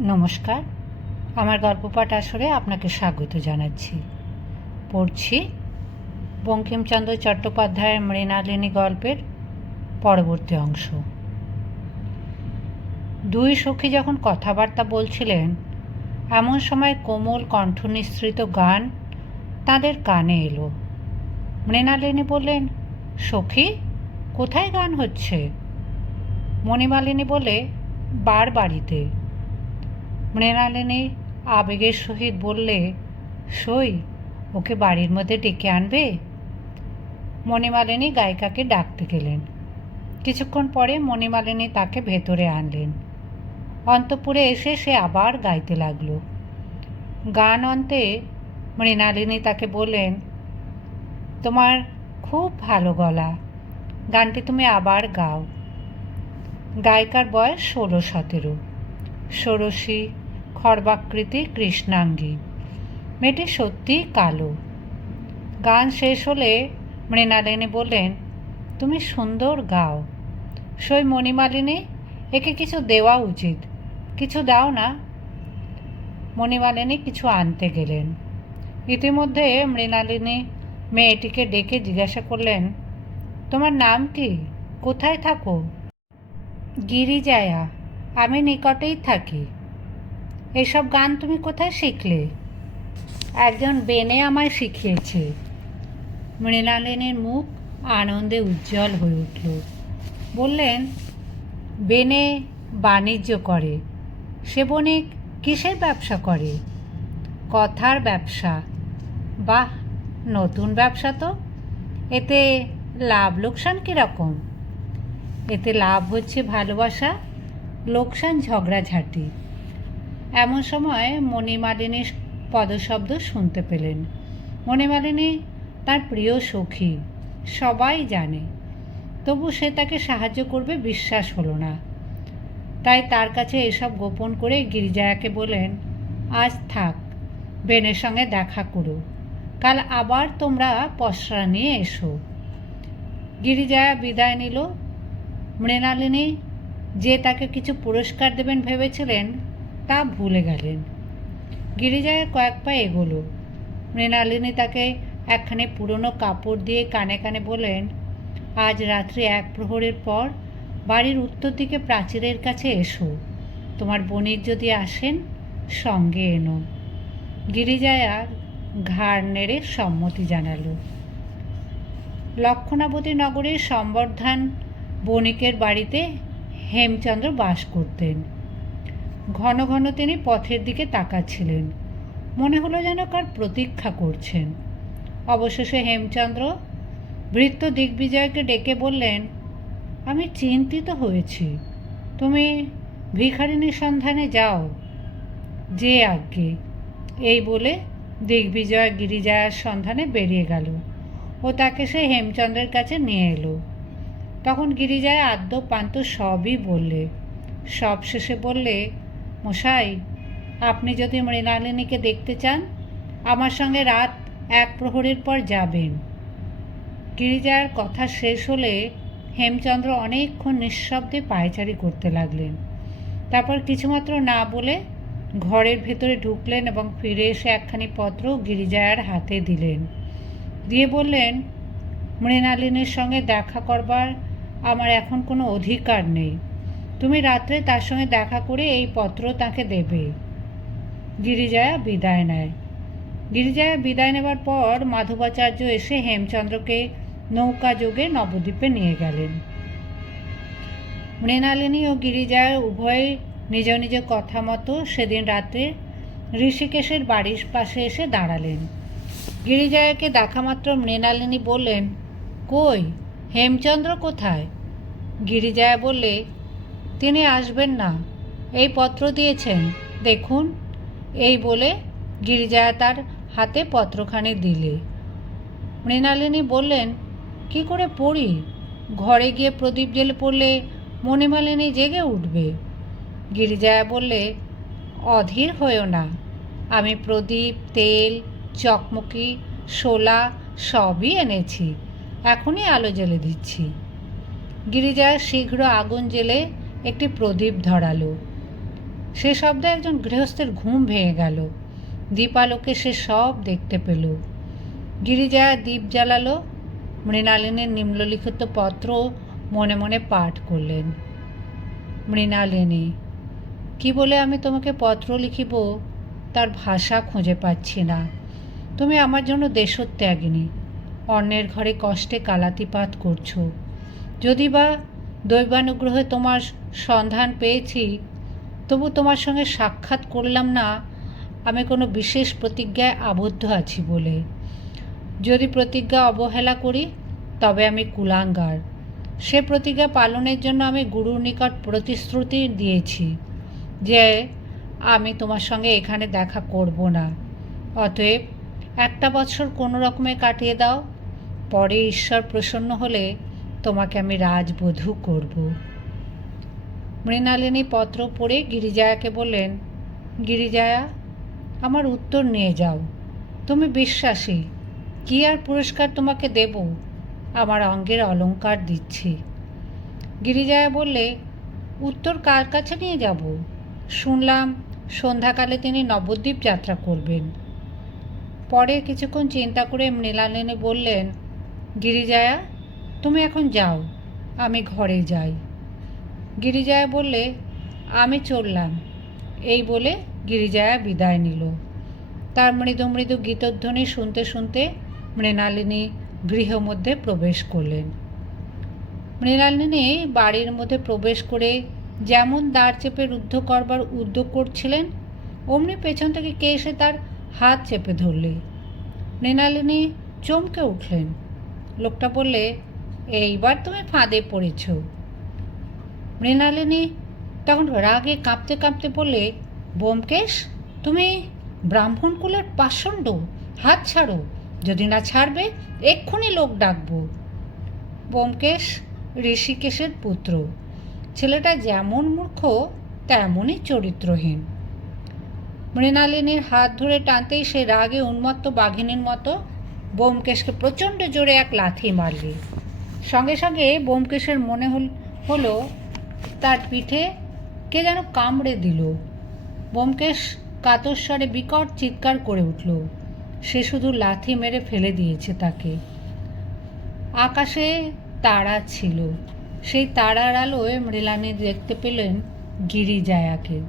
নমস্কার। আমার গল্প পাঠ আসরে আপনাকে স্বাগত জানাচ্ছি। পড়ছি বঙ্কিমচন্দ্র চট্টোপাধ্যায়ের মৃণালিনী গল্পের পরবর্তী অংশ। দুই সখী যখন কথাবার্তা বলছিলেন, এমন সময় কোমল কণ্ঠ গান তাদের কানে এলো। মৃণালিনী বললেন, সখী, কোথায় গান হচ্ছে? মণিমালিনী বলে, বার বাড়িতে। মৃণালিনী আবেগের সহিত বললে, সই, ওকে বাড়ির মধ্যে ডেকে আনবে? মণিমালিনী গায়িকাকে ডাকতে গেলেন। কিছুক্ষণ পরে মণিমালিনী তাকে ভেতরে আনলেন। অন্তপুরে এসে সে আবার গাইতে লাগল। গান অন্তে মৃণালিনী তাকে বললেন, তোমার খুব ভালো গলা, গানটি তুমি আবার গাও। গায়িকার বয়স ষোলো সতেরো ষোড়শী খর্বাকৃতি কৃষ্ণাঙ্গী। মেয়েটি সত্যিই কালো। গান শেষ হলে মৃণালিনী বললেন, তুমি সুন্দর গাও। সই মণিমালিনী, একে কিছু দেওয়া উচিত। কিছু দাও না। মণিমালিনী কিছু আনতে গেলেন। ইতিমধ্যে মৃণালিনী মেয়েটিকে ডেকে জিজ্ঞাসা করলেন, তোমার নাম কি? কোথায় থাকো? গিরিজায়া। আমি নিকটেই থাকি। এসব গান তুমি কোথায় শিখলে? একজন বেনে আমায় শিখিয়েছে। মৃণালিনীর মুখ আনন্দে উজ্জ্বল হয়ে উঠল। বললেন, বেনে বাণিজ্য করে। সে বণিক কিসের ব্যবসা করে? কথার ব্যবসা। বাহ, নতুন ব্যবসা তো। এতে লাভ লোকসান কীরকম? এতে লাভ হচ্ছে ভালোবাসা লোকসান ঝগড়াঝাটি এমন সময় মণিমালিনীর পদশব্দ শুনতে পেলেন। মণিমালিনী তার প্রিয় সখী, সবাই জানে, তবু সে তাকে সাহায্য করবে বিশ্বাস হলো না। তাই তার কাছে এসব গোপন করে গিরিজায়াকে বলেন আজ থাক, বেনের সঙ্গে দেখা করো। কাল আবার তোমরা পসরা নিয়ে এসো। গিরিজায়া বিদায় নিল মৃণালিনী যে তাকে কিছু পুরস্কার দেবেন ভেবেছিলেন, তা ভুলে গেলেন। গিরিজায় কয়েক পা এগোলো। মৃণালিনী তাকে একখানে পুরনো কাপড় দিয়ে কানে কানে বলেন আজ রাত্রি এক প্রহরের পর বাড়ির উত্তর দিকে প্রাচীরের কাছে এসো। তোমার বণিক যদি আসেন, সঙ্গে এনো। গিরিজায়া ঘাড় নেড়ে সম্মতি জানালো। লক্ষণাবতী নগরের সম্বর্ধান বণিকের বাড়িতে হেমচন্দ্র বাস করতেন। ঘন ঘন তিনি পথের দিকে তাকাচ্ছিলেন। মনে হলো যেন কার প্রতীক্ষা করছেন। অবশেষে হেমচন্দ্র বৃত্ত দিগ্বিজয়কে ডেকে বললেন, আমি চিন্তিত হয়েছি। তুমি ভিখারিণীর সন্ধানে যাও। যে আজ্ঞে। এই বলে দিগ্বিজয় গিরিজায়ার সন্ধানে বেরিয়ে গেল ও তাকে সে হেমচন্দ্রের কাছে নিয়ে এলো। তখন গিরিজায় আদ্য পান্ত সবই বললে। সব শেষে বললে, মশাই, আপনি যদি মৃণালিনীকে দেখতে চান, আমার সঙ্গে রাত এক প্রহরের পর যাবেন। গিরিজার কথা শেষ হলে হেমচন্দ্র অনেকক্ষণ নিঃশব্দে পায়চারি করতে লাগলেন। তারপর কিছুমাত্র না বলে ঘরের ভেতরে ঢুকলেন এবং ফিরে এসে একখানি পত্র গিরিজায়ার হাতে দিলেন। দিয়ে বললেন, মৃণালিনীর সঙ্গে দেখা করবার আমার এখন কোনো অধিকার নেই। তুমি রাত্রে তার সঙ্গে দেখা করে এই পত্র তাকে দেবে। গিরিজায়া বিদায় নেয়। গিরিজায়া বিদায় নেবার পর মাধবাচার্য এসে হেমচন্দ্রকে নৌকা যোগে নবদ্বীপে নিয়ে গেলেন। মৃণালিনী ও গিরিজায় উভয়ে নিজ নিজ কথা মতো সেদিন রাতে ঋষিকেশের বাড়ির পাশে এসে দাঁড়ালেন। গিরিজায়াকে দেখামাত্র মৃণালিনী বললেন, কই হেমচন্দ্র কোথায়? গিরিজায়া বললে, তিনি আসবেন না। এই পত্র দিয়েছেন। দেখুন। এই বলে গিরিজায়া তার হাতে পত্রখানি দিলে। মৃণালিনী বললেন, কি করে পড়ি? ঘরে গিয়ে প্রদীপ জেলে পড়লে মণিমালিনী জেগে উঠবে। গিরিজায়া বললে, অধীর হয়েও না। আমি প্রদীপ, তেল, চকমকি, শোলা সবই এনেছি। এখনই আলো জ্বেলে দিচ্ছি। গিরিজা শীঘ্র আগুন জ্বেলে একটি প্রদীপ ধরালো। সে শব্দে একজন গৃহস্থের ঘুম ভেঙে গেল। দীপালোকে সে সব দেখতে পেল। গিরিজা দীপ জ্বালালো। মৃণালিনীর নিম্নলিখিত পত্র মনে মনে পাঠ করলেন। মৃণালিনী, কি বলে আমি তোমাকে পত্র লিখিব? তার ভাষা খুঁজে পাচ্ছি না। তুমি আমার জন্য দেশত্যাগিনী। অন্যের ঘরে কষ্টে কালাতিপাত করছ। যদি বা দৈবানুগ্রহে তোমার সন্ধান পেয়েছি, তবু তোমার সঙ্গে সাক্ষাৎ করলাম না, আমি কোনো বিশেষ প্রতিজ্ঞায় আবদ্ধ আছি বলে। যদি প্রতিজ্ঞা অবহেলা করি, তবে আমি কুলাঙ্গার। সে প্রতিজ্ঞা পালনের জন্য আমি গুরুর নিকট প্রতিশ্রুতি দিয়েছি যে আমি তোমার সঙ্গে এখানে দেখা করব না। অতএব একটা বছর কোনো রকমে কাটিয়ে দাও পরে ঈশ্বর প্রসন্ন হলে তোমাকে আমি রাজবধূ করব। মৃণালিনী পত্র পড়ে গিরিজায়াকে বললেন, গিরিজায়া, আমার উত্তর নিয়ে যাও। তুমি বিশ্বাসী, কি আর পুরস্কার তোমাকে দেব? আমার অঙ্গের অলংকার দিচ্ছি। গিরিজায়া বললে, উত্তর কার কাছে নিয়ে যাব? শুনলাম সন্ধ্যাকালে তিনি নবদ্বীপ যাত্রা করবেন। পরে কিছুক্ষণ চিন্তা করে মৃণালিনী বললেন গিরিজায়া, তুমি এখন যাও, আমি ঘরে যাই। গিরিজায়া বললে, আমি চললাম। এই বলে গিরিজায়া বিদায় নিল। তার মৃদু মৃদু গীতধ্বনি শুনতে শুনতে মৃণালিনী গৃহমধ্যে প্রবেশ করলেন। মৃণালিনী বাড়ির মধ্যে প্রবেশ করে যেমন দাঁড় চেপে রুদ্ধ করবার উদ্যোগ করছিলেন, অমনি পেছন থেকে কে এসে তার হাত চেপে ধরলে। মৃণালিনী চমকে উঠলেন। লোকটা বললে, এইবার তুমি ফাঁদে পড়েছ। মৃণালিনী তখন রাগে কাঁপতে কাঁপতে বললে, বোমকেশ, তুমি ব্রাহ্মণ কুলের পাষণ্ড, হাত ছাড়ো। যদি না ছাড়বে, এক্ষুনি লোক ডাকবো। বোমকেশ ঋষিকেশের পুত্র। ছেলেটা যেমন মূর্খ, তেমনই চরিত্রহীন। মৃণালিনীর হাত ধরে টানতেই সে রাগে উন্মত্ত বাঘিনীর মতো বোমকেশকে প্রচণ্ড জোরে এক লাথি মারলি। সঙ্গে সঙ্গে বোমকেশের মনে হল হলো তার পিঠে কে যেন কামড়ে দিল। বোমকেশ কাতস্বরে বিকট চিৎকার করে উঠল। সে শুধু লাথি মেরে ফেলে দিয়েছে তাকে। আকাশে তারা ছিল। সেই তারার আলোয় মৃলানি দেখতে পেলেন গিরিজায়াকে।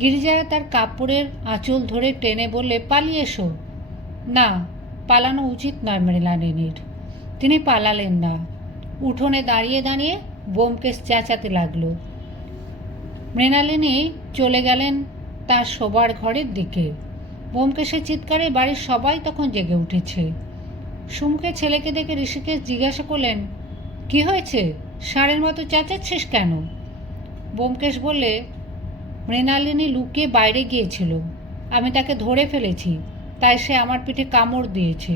গিরিজায়া তার কাপড়ের আঁচল ধরে টেনে বললে, পালিয়ে এসো। না পালানো উচিত নয় মৃণালিনীর তিনি পালালেন না। উঠোনে দাঁড়িয়ে দাঁড়িয়ে বোমকেশ চেঁচাতে লাগল। মৃণালিনী চলে গেলেন তার শোবার ঘরের দিকে। বোমকেশের চিৎকারে বাড়ির সবাই তখন জেগে উঠেছে। সুমুখে ছেলেকে দেখে ঋষিকেশ জিজ্ঞাসা করলেন, কি হয়েছে? ষাঁড়ের মতো চেঁচাচ্ছিস কেন? বোমকেশ বললে, মৃণালিনী লুকিয়ে বাইরে গিয়েছিল। আমি তাকে ধরে ফেলেছি। তাই সে আমার পিঠে কামড় দিয়েছে।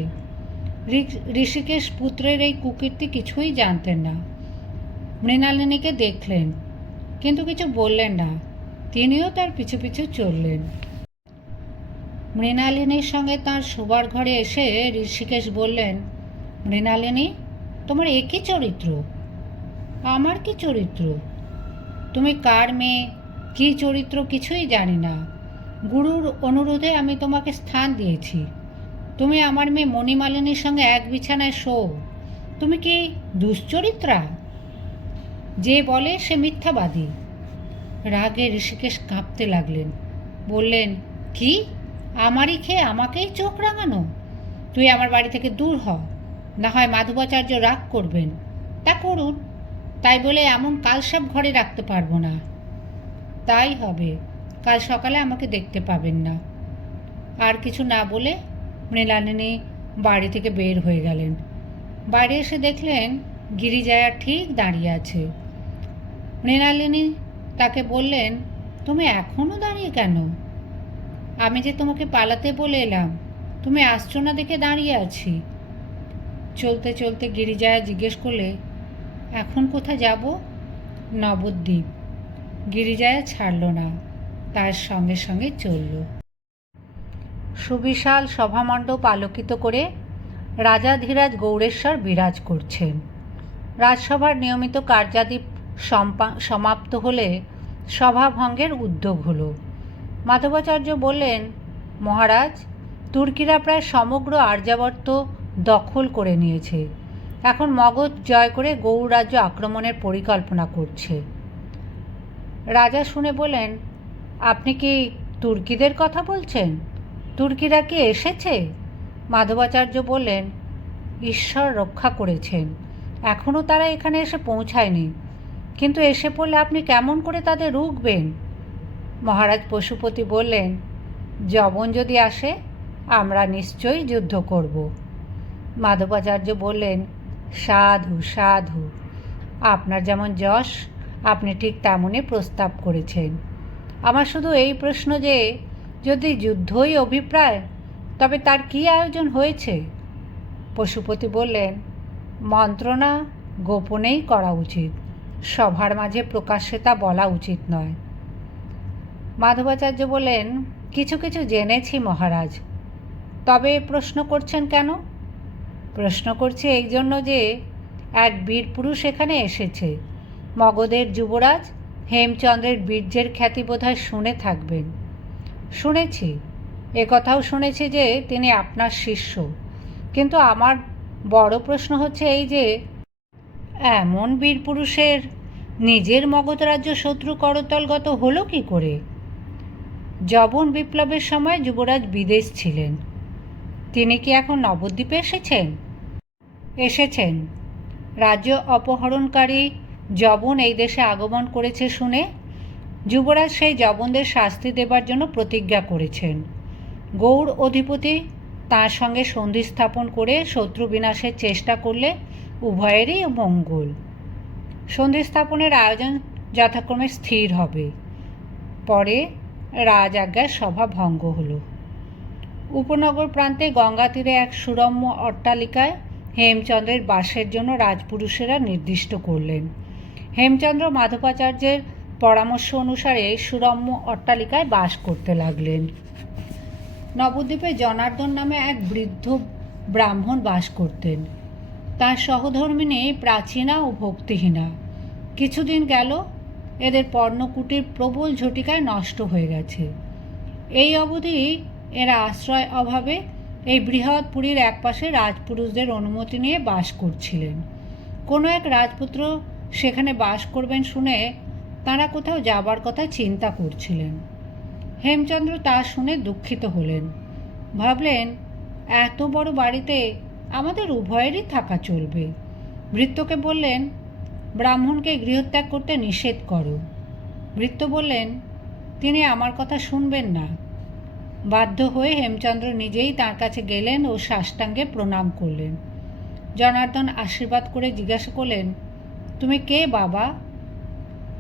ঋষিকেশ পুত্রের এই কুকীর্তি কিছুই জানতেন না। মৃণালিনীকে দেখলেন, কিন্তু কিছু বললেন না। তিনিও তার পিছু পিছু চললেন। মৃণালিনীর সঙ্গে তার শোবার ঘরে এসে ঋষিকেশ বললেন, মৃণালিনী, তোমার একই চরিত্র? আমার কি চরিত্র? তুমি কার মেয়ে? কী চরিত্র কিছুই জানি না। গুরুর অনুরোধে আমি তোমাকে স্থান দিয়েছি। তুমি আমার মেয়ে মণিমালিনীর সঙ্গে এক বিছানায় শো। তুমি কি দুশ্চরিত্রা? যে বলে সে মিথ্যাবাদী। রাগে ঋষিকেশ কাঁপতে লাগলেন। বললেন, কি? আমারই খেয়ে আমাকেই চোখ রাঙানো? তুই আমার বাড়ি থেকে দূর হ। না হয় মাধবাচার্য রাগ করবেন। তা করুন। তাই বলে এমন কালসাপ ঘরে রাখতে পারব না। তাই হবে। কাল সকালে আমাকে দেখতে পাবেন না। আর কিছু না বলে মৃণালিনী বাড়ি থেকে বের হয়ে গেলেন। বাড়ি এসে দেখলেন গিরিজায়া ঠিক দাঁড়িয়ে আছে। মৃণালিনী তাকে বললেন, তুমি এখনও দাঁড়িয়ে কেন? আমি যে তোমাকে পালাতে বলে এলাম, তুমি আসছো না দেখে দাঁড়িয়ে আছি। চলতে চলতে গিরিজায়া জিজ্ঞেস করলে, এখন কোথায় যাব? নবদ্বীপ। গিরিজায়া ছাড়ল না। তার সঙ্গে সঙ্গে চলল। সুবিশাল সভামণ্ডপ আলোকিত করে রাজাধীরাজ গৌরেশ্বর বিরাজ করছেন। রাজসভার নিয়মিত কার্যাদি সমাপ্ত হলে সভাভঙ্গের উদ্যোগ হল। মাধবাচার্য বললেন, মহারাজ, তুর্কিরা প্রায় সমগ্র আর্যাবর্ত দখল করে নিয়েছে। এখন মগধ জয় করে গৌড় রাজ্য আক্রমণের পরিকল্পনা করছে। রাজা শুনে বলেন আপনি কি তুর্কিদের কথা বলছেন? তুর্কিরা কি এসেছে? মাধবাচার্য বললেন, ঈশ্বর রক্ষা করেছেন। এখনও তারা এখানে এসে পৌঁছায়নি। কিন্তু এসে পড়লে আপনি কেমন করে তাদের রুখবেন? মহারাজ পশুপতি বললেন, যবন যদি আসে, আমরা নিশ্চয়ই যুদ্ধ করব। মাধবাচার্য বললেন, সাধু সাধু, আপনার যেমন যশ, আপনি ঠিক তেমনই প্রস্তাব করেছেন। আমার শুধু এই প্রশ্ন যে, যদি যুদ্ধই অভিপ্রায়, তবে তার কী আয়োজন হয়েছে? পশুপতি বললেন, মন্ত্রণা গোপনেই করা উচিত। সভার মাঝে প্রকাশ্যে তা বলা উচিত নয়। মাধবাচার্য বললেন, কিছু কিছু জেনেছি মহারাজ। তবে প্রশ্ন করছেন কেন? প্রশ্ন করছি এই জন্য যে, এক বীর পুরুষ এখানে এসেছে। মগধের যুবরাজ হেমচন্দ্রের বীর্যের খ্যাতি বোধহয় শুনে থাকবেন। শুনেছি। এ কথাও শুনেছি যে তিনি আপনার শিষ্য। কিন্তু আমার বড় প্রশ্ন হচ্ছে এই যে, এমন বীর পুরুষের নিজের মগধ রাজ্য শত্রু করতলগত হলো কি করে? যবন বিপ্লবের সময় যুবরাজ বিদেশ ছিলেন। তিনি কি এখন নবদ্বীপে এসেছেন? এসেছেন। রাজ্য অপহরণকারী যবন এই দেশে আগমন করেছে শুনে যুবরাজ সেই যবনদের শাস্তি দেবার জন্য প্রতিজ্ঞা করেছেন। গৌড় অধিপতি তার সঙ্গে সন্ধি স্থাপন করে শত্রু বিনাশের চেষ্টা করলে উভয়েরই মঙ্গল। সন্ধি স্থাপনের আয়োজন যথাক্রমে স্থির হবে। পরে রাজ রাজাজ্ঞার সভা ভঙ্গ হলো। উপনগর প্রান্তে গঙ্গা তীরে এক সুরম্য অট্টালিকায় হেমচন্দ্রের বাসের জন্য রাজপুরুষেরা নির্দিষ্ট করলেন। হেমচন্দ্র মাধবাচার্যের পরামর্শ অনুসারে সুরম্য অট্টালিকায় বাস করতে লাগলেন। নবদ্বীপে জনার্দন নামে এক বৃদ্ধ ব্রাহ্মণ বাস করতেন। তার সহধর্মিনী প্রাচীনা ও ভক্তিহীনা। কিছুদিন গেল, এদের পর্ণকুটির প্রবল ঝটিকায় নষ্ট হয়ে গেছে। এই অবধি এরা আশ্রয় অভাবে এই বৃহৎ পুরীর একপাশে রাজপুরুষদের অনুমতি নিয়ে বাস করছিলেন। কোনো এক রাজপুত্র সেখানে বাস করবেন শুনে তারা কোথাও যাবার কথা চিন্তা করছিলেন। হেমচন্দ্র তা শুনে দুঃখিত হলেন। ভাবলেন, এত বড় বাড়িতে আমাদের উভয়েরই থাকা চলবে। ভৃত্যকে বললেন, ব্রাহ্মণকে গৃহত্যাগ করতে নিষেধ করো। ভৃত্য বললেন, তিনি আমার কথা শুনবেন না। বাধ্য হয়ে হেমচন্দ্র নিজেই তার কাছে গেলেন ও সাষ্টাঙ্গে প্রণাম করলেন। জনার্দন আশীর্বাদ করে জিজ্ঞাসা করলেন তুমি কে, বাবা?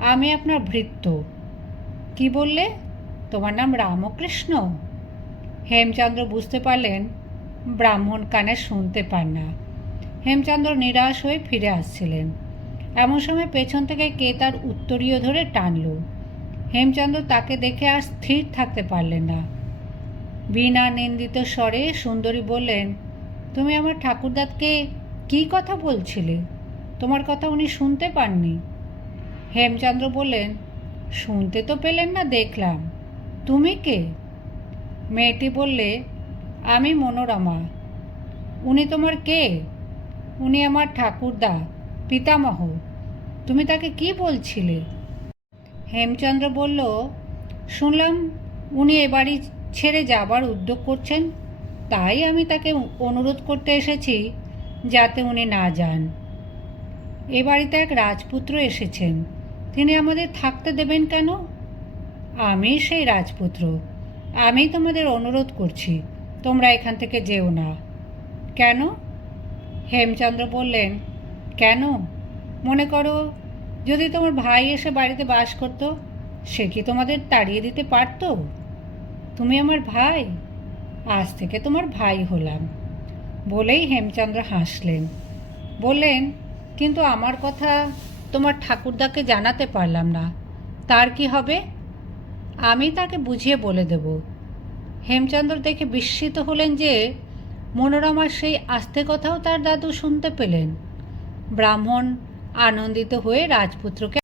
আমি আপনার ভৃত্য। কি বললে? তোমার নাম রামকৃষ্ণ? হেমচন্দ্র বুঝতে পারলেন, ব্রাহ্মণ কানে শুনতে পান না। হেমচন্দ্র নিরাশ হয়ে ফিরে আসছিলেন। এমন সময় পেছন থেকে কে তার উত্তরীয় ধরে টানল। হেমচন্দ্র তাকে দেখে আর স্থির থাকতে পারলেন না। বিনা নিন্দিত স্বরে সুন্দরী বললেন, তুমি আমার ঠাকুরদাদকে কি কথা বলছিলে? তোমার কথা উনি শুনতে পাননি। হেমচন্দ্র বললেন, শুনতে তো পেলেন না, দেখলাম। তুমি কে? মেয়েটি বললে, আমি মনোরমা। উনি তোমার কে? উনি আমার ঠাকুরদা, পিতামহ। তুমি তাকে কি বলছিলে? হেমচন্দ্র বলল, শুনলাম উনি এ বাড়ি ছেড়ে যাবার উদ্যোগ করছেন। তাই আমি তাকে অনুরোধ করতে এসেছি, যাতে উনি না যান। এ বাড়িতে এক রাজপুত্র এসেছেন। তিনি আমাদের থাকতে দেবেন কেন? আমি সেই রাজপুত্র। আমি তোমাদের অনুরোধ করছি, তোমরা এখান থেকে যেও না। কেন? হেমচন্দ্র বললেন, কেন? মনে করো, যদি তোমার ভাই এসে বাড়িতে বাস করতো, সে কি তোমাদের তাড়িয়ে দিতে পারতো? তুমি আমার ভাই, আজ থেকে তোমার ভাই হলাম। বলেই হেমচন্দ্র হাসলেন। বললেন কিন্তু আমার কথা তোমার ঠাকুরদাকে জানাতে পারলাম না। তার কি হবে? আমি তাকে বুঝিয়ে বলে দেব। হেমচন্দ্র দেখে বিস্মিত হলেন যে মনোরমার সেই আস্তে কথাও তার দাদু শুনতে পেলেন। ব্রাহ্মণ আনন্দিত হয়ে রাজপুত্রকে